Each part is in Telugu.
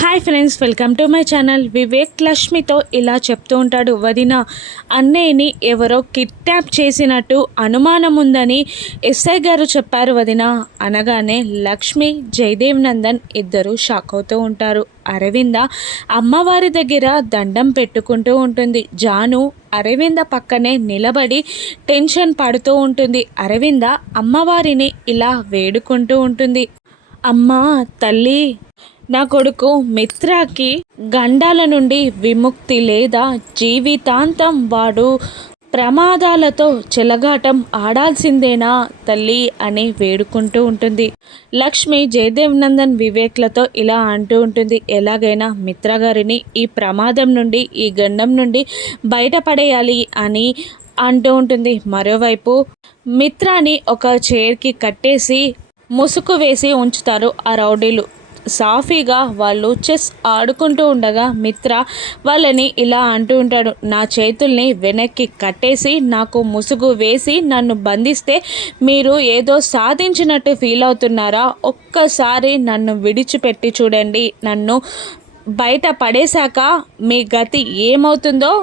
Hi friends, welcome to my channel. Vivek లక్ష్మితో ఇలా చెప్తూ ఉంటాడు. వదిన, అన్నయ్యని ఎవరో కిడ్నాప్ చేసినట్టు అనుమానం ఉందని ఎస్ఐ గారు చెప్పారు వదిన అనగానే లక్ష్మి, జయదేవ్ నందన్ ఇద్దరు షాక్ అవుతూ ఉంటారు. అరవింద అమ్మవారి దగ్గర దండం పెట్టుకుంటూ ఉంటుంది. జాను అరవింద పక్కనే నిలబడి టెన్షన్ పడుతూ ఉంటుంది. అరవింద అమ్మవారిని ఇలా వేడుకుంటూ ఉంటుంది. అమ్మా తల్లి, నా కొడుకు మిత్రాకి గండాల నుండి విముక్తి లేదా జీవితాంతం వాడు ప్రమాదాలతో చెలగాటం ఆడాల్సిందేనా తల్లి అని వేడుకుంటూ ఉంటుంది. లక్ష్మి జయదేవ్ నందన్ వివేక్లతో ఇలా అంటూ ఉంటుంది. ఎలాగైనా మిత్ర గారిని ఈ ప్రమాదం నుండి, ఈ గండం నుండి బయటపడేయాలి అని అంటూ ఉంటుంది. మరోవైపు మిత్రాని ఒక చైర్కి కట్టేసి ముసుగు వేసి ఉంచుతారు ఆ రౌడీలు. సాఫీగా వాళ్ళు చెస్ ఆడుకుంటూ ఉండగా మిత్ర వాళ్ళని ఇలా అంటూ ఉంటాడు. నా చేతుల్ని వెనక్కి కట్టేసి నాకు ముసుగు వేసి నన్ను బంధిస్తే మీరు ఏదో సాధించినట్టు ఫీల్ అవుతున్నారా? ఒక్కసారి నన్ను విడిచిపెట్టి చూడండి. నన్ను బయట పడేశాక మీ గతి ఏమవుతుందో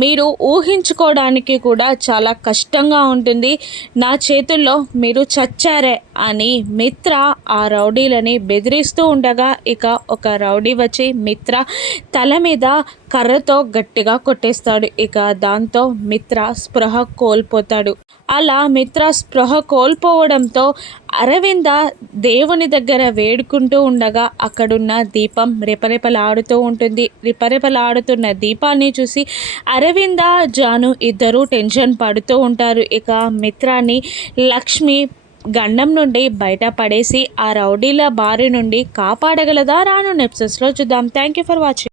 మీరు ఊహించుకోవడానికి కూడా చాలా కష్టంగా ఉంటుంది. నా చేతుల్లో మీరు చచ్చారే అని మిత్ర ఆ రౌడీలని బెదిరిస్తూ ఉండగా ఇక ఒక రౌడీ వచ్చి మిత్ర తల మీద కర్రతో గట్టిగా కొట్టేస్తాడు. ఇక దాంతో మిత్ర స్పృహ కోల్పోతాడు. అలా మిత్ర స్పృహ కోల్పోవడంతో అరవింద దేవుని దగ్గర వేడుకుంటూ ఉండగా అక్కడున్న దీపం రెపరెపలాడుతూ ఉంటుంది. రెపరెపలాడుతున్న దీపాన్ని చూసి అరవింద, జాను ఇద్దరు టెన్షన్ పడుతూ ఉంటారు. ఇక మిత్రాన్ని లక్ష్మి గండం నుండి బయటపడేసి ఆ రౌడీల బారి నుండి కాపాడగలదా? రాను ఎపిసోడ్స్లో చూద్దాం. Thank you for watching.